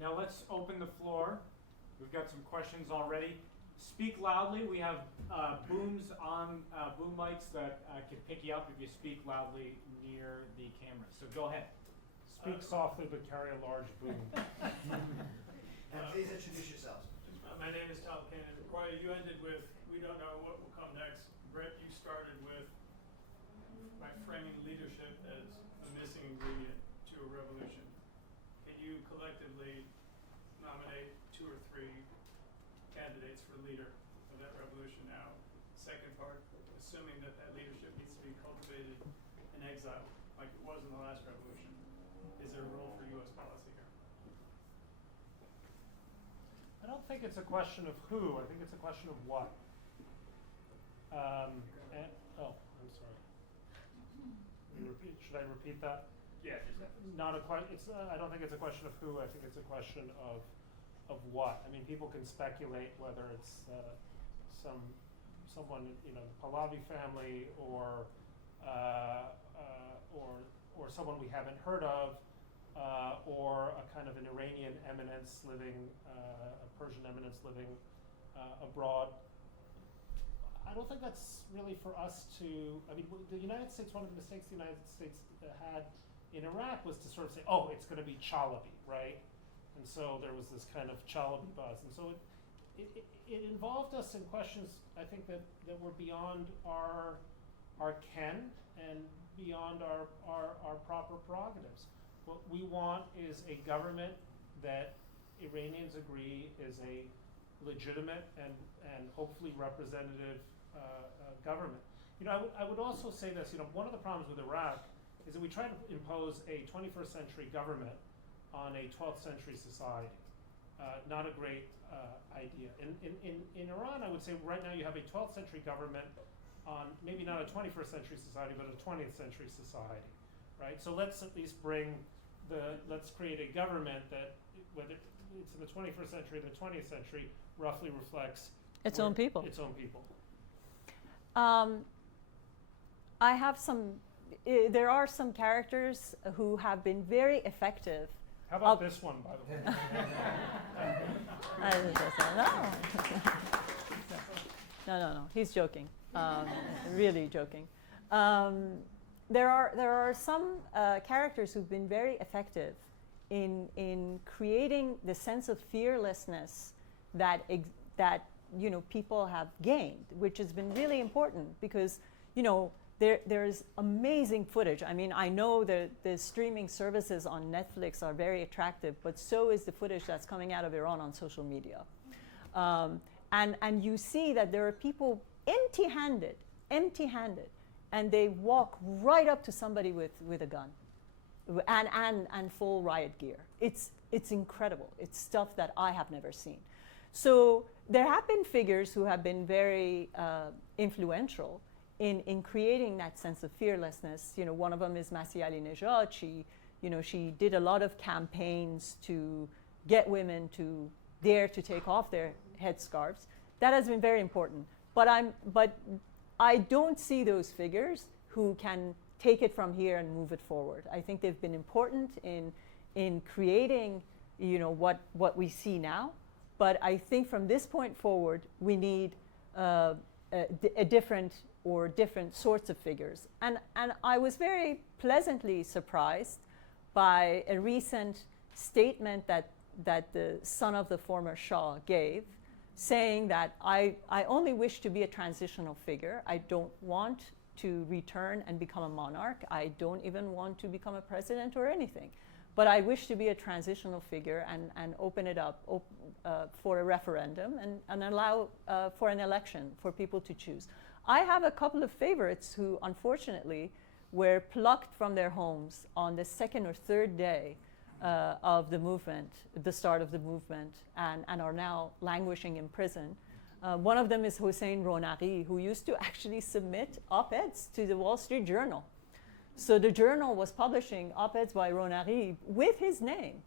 Now let's open the floor. We've got some questions already. Speak loudly. We have booms on boom mics that can pick you up if you speak loudly near the camera. So go ahead. Speak softly but carry a large boom. And please introduce yourselves. My name is Hal Boyd. Roya, you ended with, we don't know what will come next. Bret, you started with by framing leadership as a missing ingredient to a revolution. Can you collectively nominate 2 or 3 candidates for leader of that revolution now? Second part, assuming that that leadership needs to be cultivated in exile, like it was in the last revolution, is there a role for U.S. policy here? I don't think it's a question of who. I think it's a question of what. I'm sorry. Should I repeat that? Yeah, just Not a I don't think it's a question of who. I think it's a question of what. I mean, people can speculate whether it's someone, Pahlavi family or someone we haven't heard of, or a kind of an Iranian eminence living, a Persian eminence living abroad. I don't think that's really for us to, I mean, the United States, one of the mistakes the United States had in Iraq was to sort of say, oh, it's going to be Chalabi, right? And so there was this kind of Chalabi buzz. And so it involved us in questions, I think, that were beyond our ken and beyond our proper prerogatives. What we want is a government that Iranians agree is a legitimate and hopefully representative government. I would also say this, one of the problems with Iraq is that we try to impose a 21st century government on a 12th century society. Not a great idea. In Iran, I would say right now you have a 12th century government on maybe not a 21st century society, but a 20th century society, right? So let's at least let's create a government that, whether it's in the 21st century or the 20th century, roughly reflects its own people. Its own people. I have there are some characters who have been very effective. How about this one, by the way? No. He's joking. Really joking. There are some characters who've been very effective in creating the sense of fearlessness that people have gained, which has been really important because there's amazing footage. I mean, I know that the streaming services on Netflix are very attractive, but so is the footage that's coming out of Iran on social media. And you see that there are people empty-handed, and they walk right up to somebody with a gun and full riot gear. It's incredible. It's stuff that I have never seen. So there have been figures who have been very influential in creating that sense of fearlessness. One of them is Masih Ali-Nejad. She did a lot of campaigns to get women to dare to take off their headscarves. That has been very important. But I don't see those figures who can take it from here and move it forward. I think they've been important in creating, what we see now. But I think from this point forward, we need a different sorts of figures. And I was very pleasantly surprised by a recent statement that the son of the former Shah gave, saying that I only wish to be a transitional figure. I don't want to return and become a monarch. I don't even want to become a president or anything. But I wish to be a transitional figure and open it up for a referendum and allow for an election for people to choose. I have a couple of favorites who, unfortunately, were plucked from their homes on the second or third day of the movement, the start of the movement, and are now languishing in prison. One of them is Hossein Ronaghi, who used to actually submit op-eds to the Wall Street Journal. So the journal was publishing op-eds by Ronaghi with his name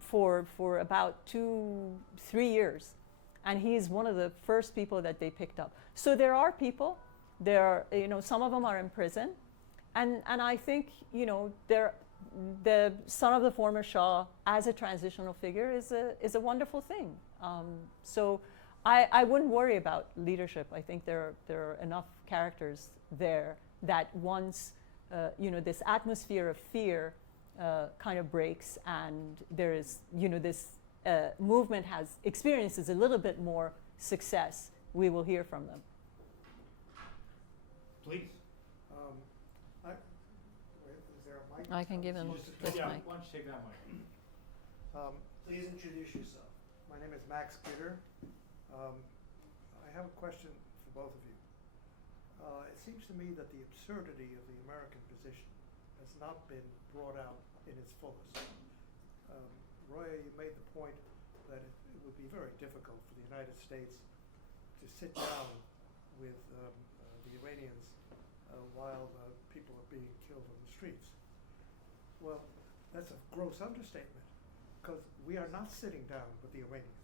for about 2-3 years. And he is one of the first people that they picked up. So there are people, some of them are in prison. And I think, the son of the former Shah as a transitional figure is a wonderful thing. So I wouldn't worry about leadership. I think there are enough characters there that once this atmosphere of fear kind of breaks, and there is this movement experiences a little bit more success, we will hear from them. Please. Is there a mic? I can give him this Yeah, mic. why don't you take that mic? Please introduce yourself. My name is Max Gitter. I have a question for both of you. It seems to me that the absurdity of the American position has not been brought out in its fullest. Roya, you made the point that it would be very difficult for the United States to sit down with the Iranians while people are being killed on the streets. Well, that's a gross understatement, because we are not sitting down with the Iranians.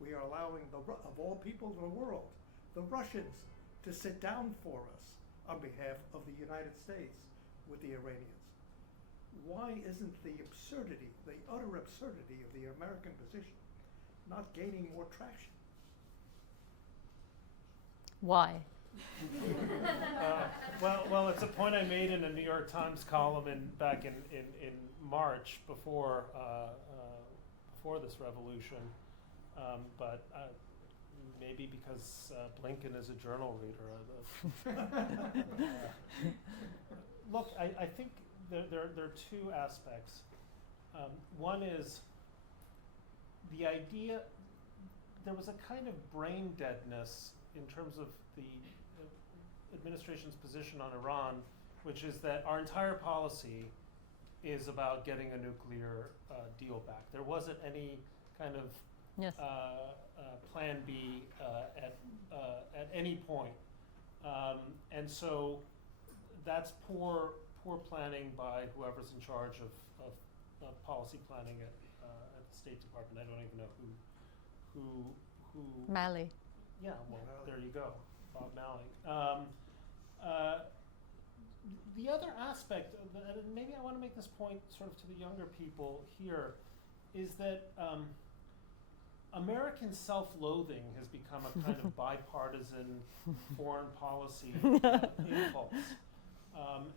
We are allowing, of all people in the world, the Russians to sit down for us on behalf of the United States with the Iranians. Why isn't the absurdity, the utter absurdity of the American position not gaining more traction? Why? Well, it's a point I made in a New York Times column back in March before this revolution, but maybe because Blinken is a journal reader. Look, I think there are two aspects. One is the idea, there was a kind of brain deadness in terms of the administration's position on Iran, which is that our entire policy is about getting a nuclear deal back. There wasn't any kind of Yes. plan B at any point. And so that's poor planning by whoever's in charge of policy planning at the State Department. I don't even know who. Malley. Yeah, well, there you go, Bob Malley. The other aspect, and maybe I want to make this point sort of to the younger people here, is that American self-loathing has become a kind of bipartisan foreign policy impulse.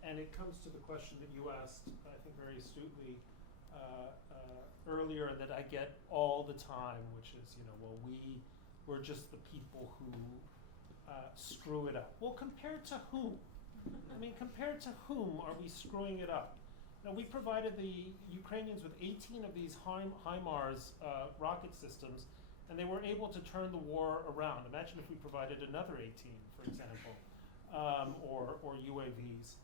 And it comes to the question that you asked, I think very astutely, earlier, that I get all the time, which is, we're just the people who screw it up. Well, compared to whom? I mean, compared to whom are we screwing it up? Now, we provided the Ukrainians with 18 of these HIMARS rocket systems, and they were able to turn the war around. Imagine if we provided another 18, for example, or UAVs.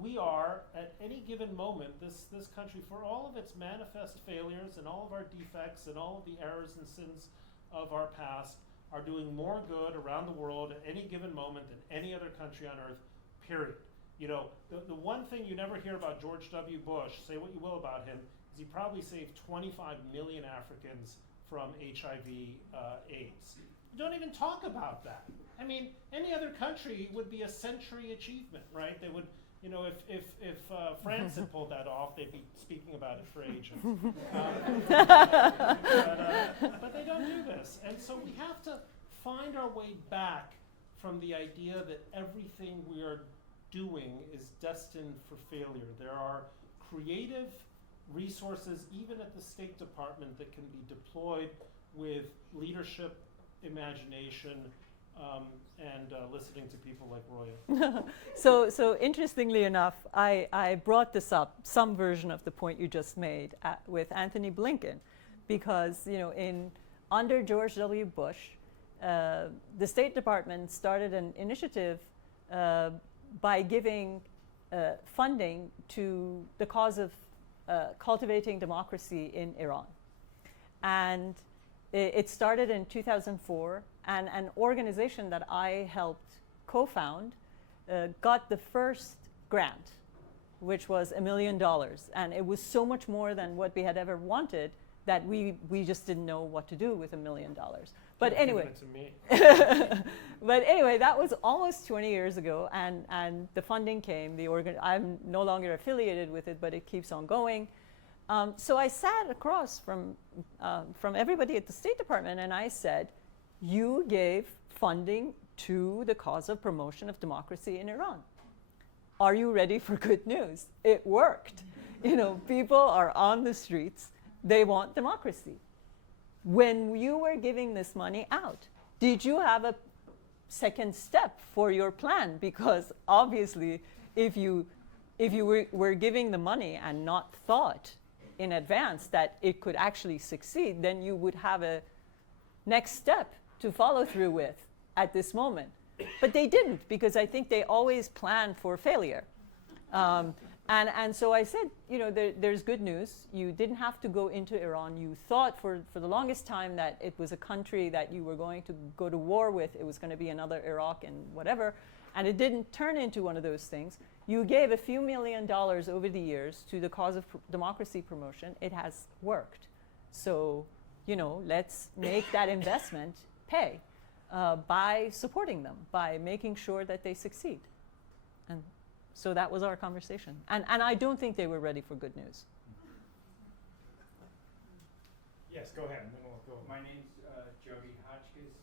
We are, at any given moment, this country, for all of its manifest failures and all of our defects and all of the errors and sins of our past, are doing more good around the world at any given moment than any other country on earth, period. The one thing you never hear about George W. Bush, say what you will about him, is he probably saved 25 million Africans from HIV AIDS. You don't even talk about that. I mean, any other country would be a century achievement, right? They would, if France had pulled that off, they'd be speaking about it for ages. But they don't do this. And so we have to find our way back from the idea that everything we are doing is destined for failure. There are creative resources, even at the State Department, that can be deployed with leadership, imagination, and listening to people like Roya. So interestingly enough, I brought this up, some version of the point you just made, with Anthony Blinken, because under George W. Bush, the State Department started an initiative by giving funding to the cause of cultivating democracy in Iran. And it started in 2004, and an organization that I helped co-found got the first grant, which was $1 million. And it was so much more than what we had ever wanted that we just didn't know what to do with $1 million. But You've anyway. given it to me. But anyway, that was almost 20 years ago, and the funding came. I'm no longer affiliated with it, but it keeps on going. So I sat across from everybody at the State Department, and I said, you gave funding to the cause of promotion of democracy in Iran. Are you ready for good news? It worked. People are on the streets. They want democracy. When you were giving this money out, did you have a second step for your plan? Because obviously, if you were giving the money and not thought in advance that it could actually succeed, then you would have a next step to follow through with at this moment. But they didn't, because I think they always plan for failure. And so I said, there's good news. You didn't have to go into Iran. You thought for the longest time that it was a country that you were going to go to war with. It was going to be another Iraq and whatever. And it didn't turn into one of those things. You gave a few $1 million over the years to the cause of democracy promotion. It has worked. So, let's make that investment pay by supporting them, by making sure that they succeed. And so that was our conversation. And I don't think they were ready for good news. Yes, go ahead, and then we'll go. My name's Jody Hotchkiss.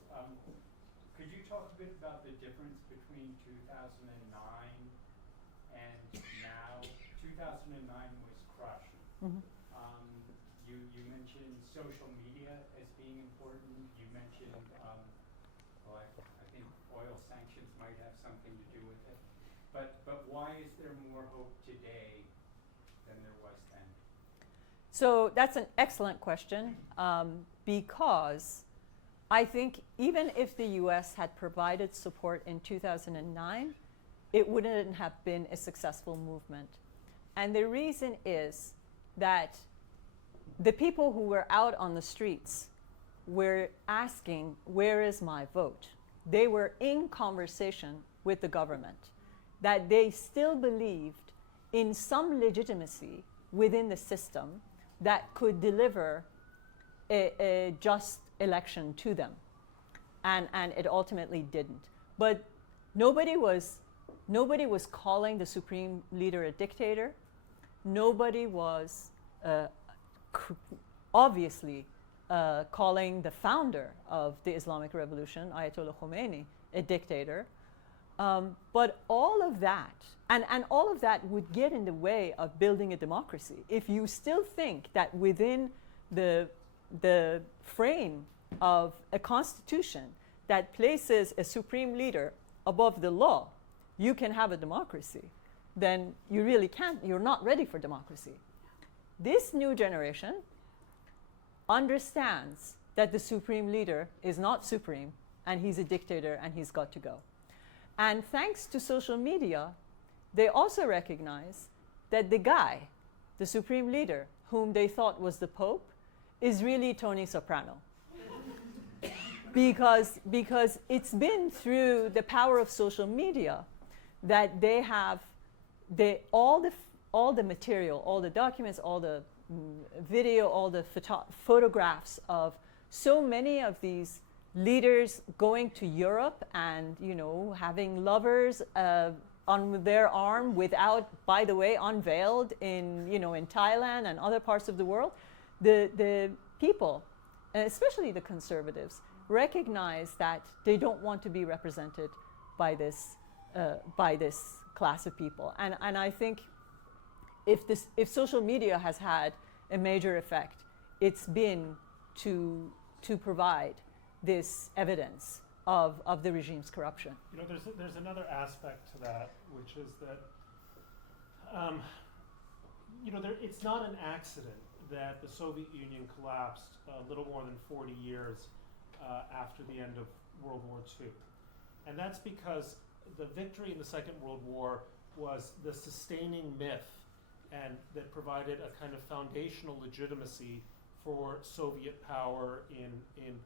Could you talk a bit about the difference between 2009 and now? 2009 was crushed. Mm-hmm. You mentioned social media as being important. You mentioned, I think oil sanctions might have something to do with it. But why is there more hope today than there was then? So that's an excellent question, because I think even if the US had provided support in 2009, it wouldn't have been a successful movement. And the reason is that the people who were out on the streets were asking, where is my vote? They were in conversation with the government, that they still believed in some legitimacy within the system that could deliver a just election to them. And it ultimately didn't. But nobody was calling the supreme leader a dictator. Nobody was obviously calling the founder of the Islamic Revolution, Ayatollah Khomeini, a dictator. But all of that, and all of that would get in the way of building a democracy. If you still think that within the frame of a constitution that places a supreme leader above the law, you can have a democracy, then you really can't. You're not ready for democracy. This new generation understands that the supreme leader is not supreme, and he's a dictator, and he's got to go. And thanks to social media, they also recognize that the guy, the supreme leader, whom they thought was the Pope, is really Tony Soprano. because it's been through the power of social media that they have all the material, all the documents, all the video, all the photographs of so many of these leaders going to Europe and having lovers on their arm without, by the way, unveiled in in Thailand and other parts of the world. The people, and especially the conservatives, recognize that they don't want to be represented by this class of people. And I think if social media has had a major effect, it's been to provide this evidence of the regime's corruption. There's another aspect to that, which is that it's not an accident that the Soviet Union collapsed a little more than 40 years after the end of World War II. And that's because the victory in the Second World War was the sustaining myth and that provided a kind of foundational legitimacy for Soviet power in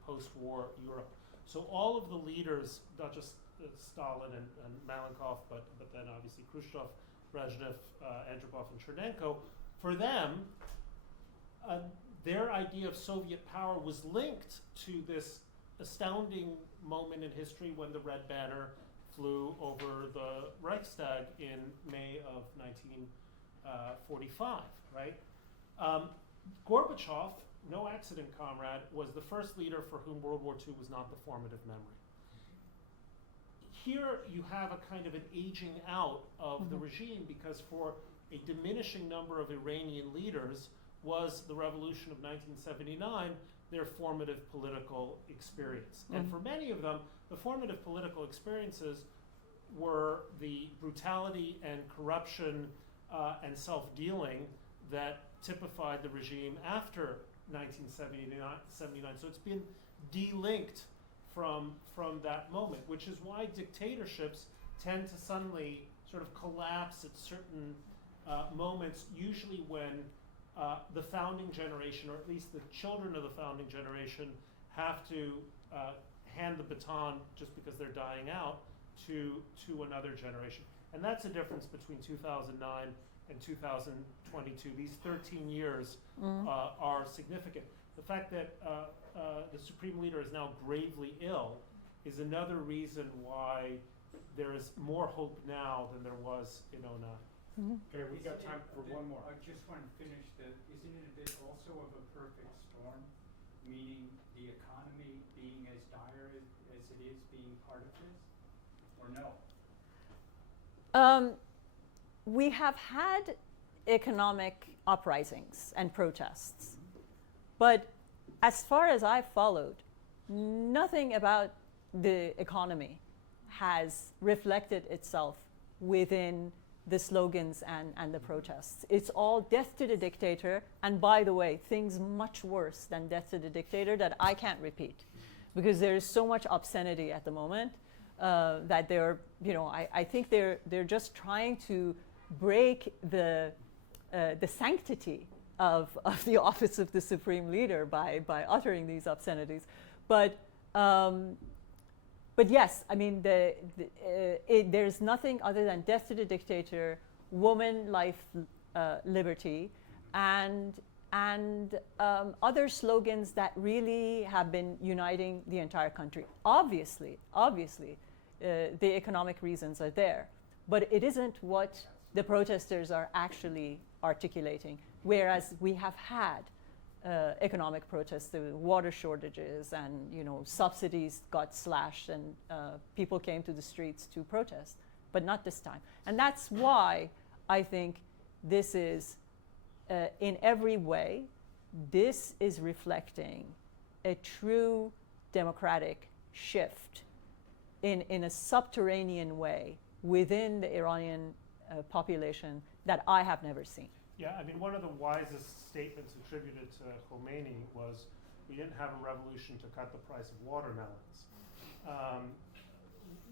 post-war Europe. So all of the leaders, not just Stalin and Malenkov, but then obviously Khrushchev, Brezhnev, Andropov, and Chernenko, for them, their idea of Soviet power was linked to this astounding moment in history when the Red Banner flew over the Reichstag in May of 1945, right? Gorbachev, no accident, comrade, was the first leader for whom World War II was not the formative memory. Here you have a kind of an aging out of the regime, because for a diminishing number of Iranian leaders was the revolution of 1979 their formative political experience. And for many of them, the formative political experiences were the brutality and corruption and self-dealing that typified the regime after 1979. So it's been delinked from that moment, which is why dictatorships tend to suddenly sort of collapse at certain moments, usually when the founding generation, or at least the children of the founding generation, have to hand the baton just because they're dying out to another generation. And that's the difference between 2009 and 2022. These 13 years are significant. The fact that the Supreme Leader is now gravely ill is another reason why there is more hope now than there was in 2009. Okay, we've got time for one more. I just want to finish isn't it a bit also of a perfect storm, meaning the economy being as dire as it is being part of this, or no? We have had economic uprisings and protests, but as far as I've followed, nothing about the economy has reflected itself within the slogans and the protests. It's all death to the dictator, and by the way, things much worse than death to the dictator that I can't repeat, because there is so much obscenity at the moment that they're, I think they're just trying to break the sanctity of the office of the Supreme Leader by uttering these obscenities. But yes, I mean, there's nothing other than death to the dictator, woman, life, liberty, and other slogans that really have been uniting the entire country. Obviously, the economic reasons are there, but it isn't what the protesters are actually articulating. Whereas we have had economic protests, the water shortages, and subsidies got slashed, and people came to the streets to protest, but not this time. And that's why I think this is, in every way, this is reflecting a true democratic shift in a subterranean way within the Iranian population that I have never seen. Yeah, I mean, one of the wisest statements attributed to Khomeini was, we didn't have a revolution to cut the price of watermelons,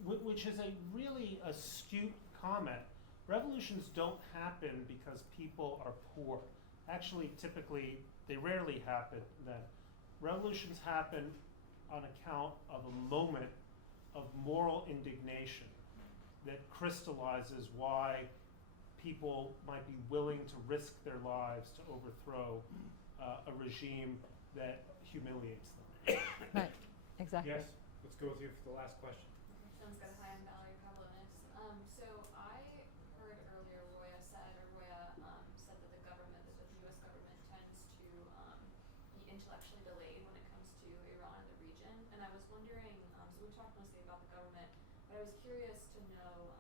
which is a really astute comment. Revolutions don't happen because people are poor. Actually, typically, they rarely happen then. Revolutions happen on account of a moment of moral indignation that crystallizes why people might be willing to risk their lives to overthrow a regime that humiliates them. Right, exactly. Yes, let's go with you for the last question. Sounds good. Hi, I'm Valerie Columnist. So I heard earlier Roya said that the government, that the U.S. government tends to be intellectually delayed when it comes to Iran and the region. And I was wondering, so we talked mostly about the government, but I was curious to know,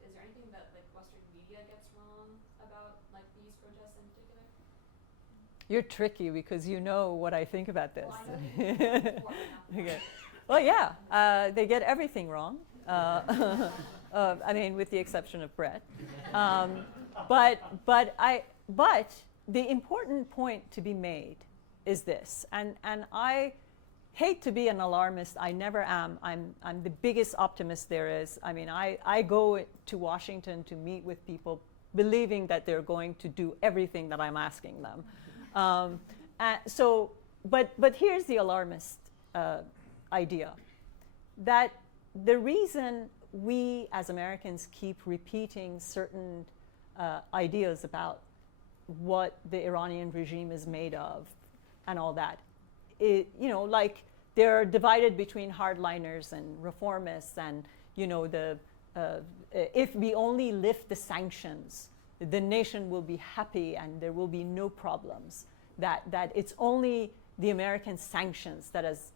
is there anything that Western media gets wrong about these protests in particular? You're tricky because you know what I think about this. Well, I know before, but not Okay. Well, yeah, they get everything wrong. I mean, with the exception of Bret. But the important point to be made is this, and I hate to be an alarmist. I never am. I'm the biggest optimist there is. I mean, I go to Washington to meet with people believing that they're going to do everything that I'm asking them. But here's the alarmist idea, that the reason we as Americans keep repeating certain ideas about what the Iranian regime is made of and all that, they're divided between hardliners and reformists, and if we only lift the sanctions, the nation will be happy and there will be no problems. That it's only the American sanctions that has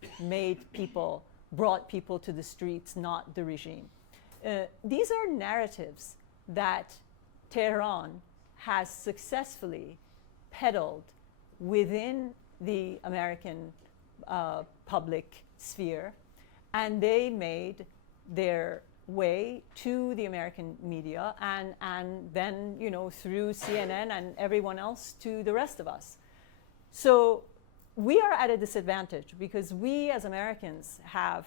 brought people to the streets, not the regime. These are narratives that Tehran has successfully peddled within the American public sphere, and they made their way to the American media, and then through CNN and everyone else to the rest of us. So we are at a disadvantage because we as Americans have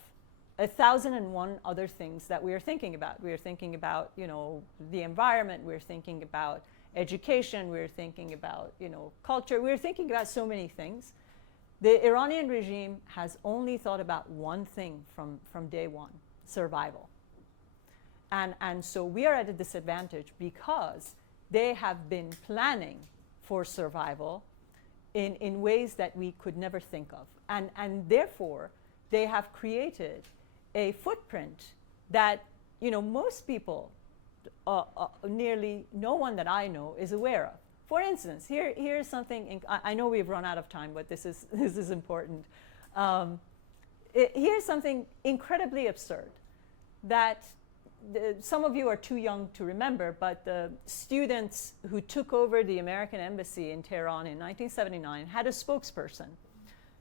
1,001 other things that we are thinking about. We are thinking about the environment, we're thinking about education, we're thinking about culture, we're thinking about so many things. The Iranian regime has only thought about one thing from day one: survival. And so we are at a disadvantage because they have been planning for survival in ways that we could never think of. And therefore, they have created a footprint that most people, nearly no one that I know, is aware of. For instance, here's something. I know we've run out of time, but this is important. Here's something incredibly absurd that some of you are too young to remember, but the students who took over the American embassy in Tehran in 1979 had a spokesperson.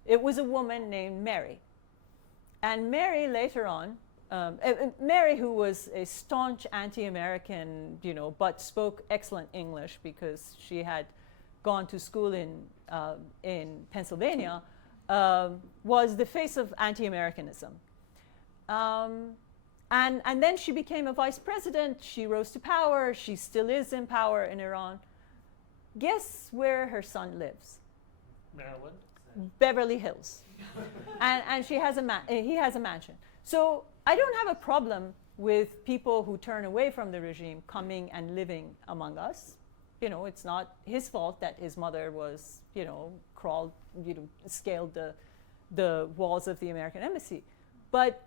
It was a woman named Mary. And Mary later on, Mary, who was a staunch anti-American, but spoke excellent English because she had gone to school in Pennsylvania, was the face of anti-Americanism. And then she became a vice president. She rose to power. She still is in power in Iran. Guess where her son lives? Maryland? Beverly Hills. and he has a mansion. So I don't have a problem with people who turn away from the regime coming and living among us. It's not his fault that his mother was, scaled the walls of the American embassy. But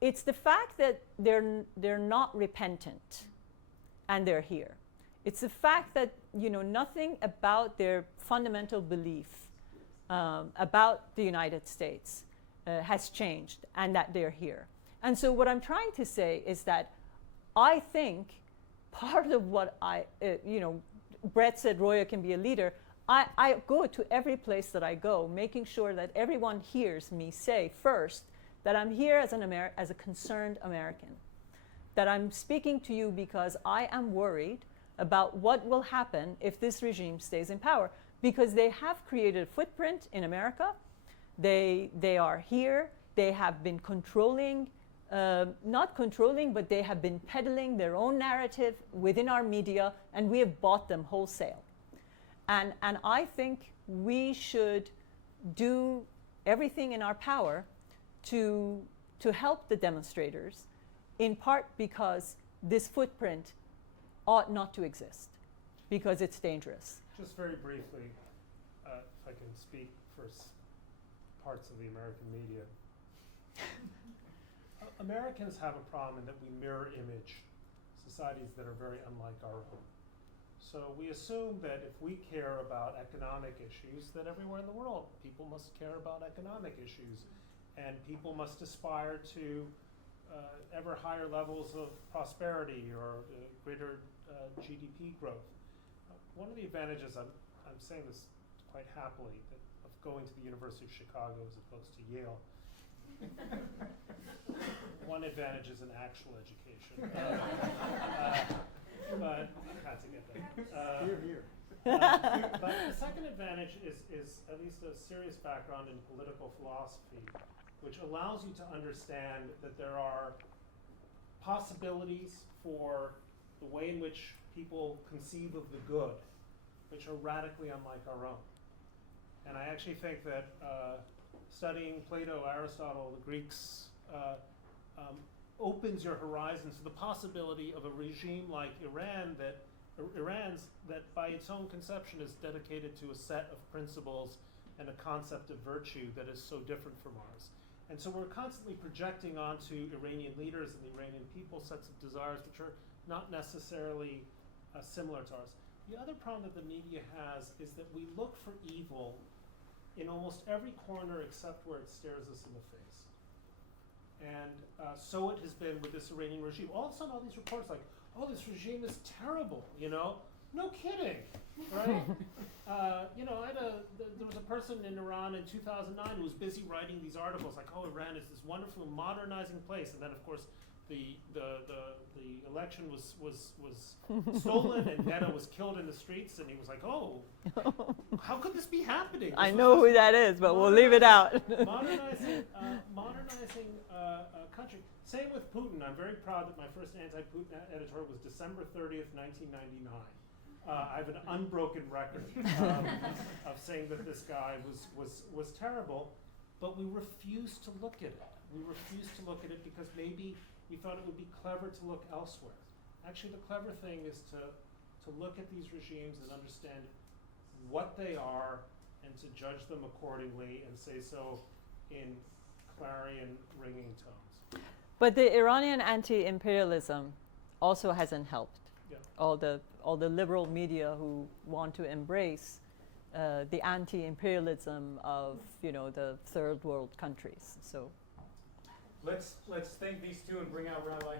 it's the fact that they're not repentant and they're here. It's the fact that nothing about their fundamental belief about the United States has changed, and that they're here. And so what I'm trying to say is that I think part of what Bret said Roya can be a leader. I go to every place that I go, making sure that everyone hears me say first that I'm here as a concerned American, that I'm speaking to you because I am worried about what will happen if this regime stays in power, because they have created a footprint in America. They are here. They have been controlling, not controlling, but they have been peddling their own narrative within our media, and we have bought them wholesale. And I think we should do everything in our power to help the demonstrators, in part because this footprint ought not to exist, because it's dangerous. Just very briefly, if I can speak for parts of the American media. Americans have a problem in that we mirror image societies that are very unlike our own. So we assume that if we care about economic issues, that everywhere in the world people must care about economic issues, and people must aspire to ever higher levels of prosperity or greater GDP growth. One of the advantages, I'm saying this quite happily, of going to the University of Chicago as opposed to Yale. One advantage is an actual education. But I had to get that. Here. But the second advantage is at least a serious background in political philosophy, which allows you to understand that there are possibilities for the way in which people conceive of the good, which are radically unlike our own. And I actually think that studying Plato, Aristotle, the Greeks, opens your horizons to the possibility of a regime like Iran's that by its own conception is dedicated to a set of principles and a concept of virtue that is so different from ours. And so we're constantly projecting onto Iranian leaders and the Iranian people sets of desires which are not necessarily similar to ours. The other problem that the media has is that we look for evil in almost every corner except where it stares us in the face. And so it has been with this Iranian regime. All of a sudden, all these reports like, oh, this regime is terrible, you know? No kidding, right? You know, there was a person in Iran in 2009 who was busy writing these articles like, oh, Iran is this wonderful modernizing place. And then, of course, the election was stolen and Netta was killed in the streets, and he was like, oh, how could this be happening? I know who that is, but we'll leave it out. modernizing country. Same with Putin. I'm very proud that my first anti-Putin editorial was December 30th, 1999. I have an unbroken record of saying that this guy was terrible, but we refused to look at it. We refused to look at it because maybe we thought it would be clever to look elsewhere. Actually, the clever thing is to look at these regimes and understand what they are and to judge them accordingly and say so in clarion ringing tones. But the Iranian anti-imperialism also hasn't helped. Yeah. All the liberal media who want to embrace the anti-imperialism of, you know, the third world countries. So Let's thank these two and bring out Rabbi.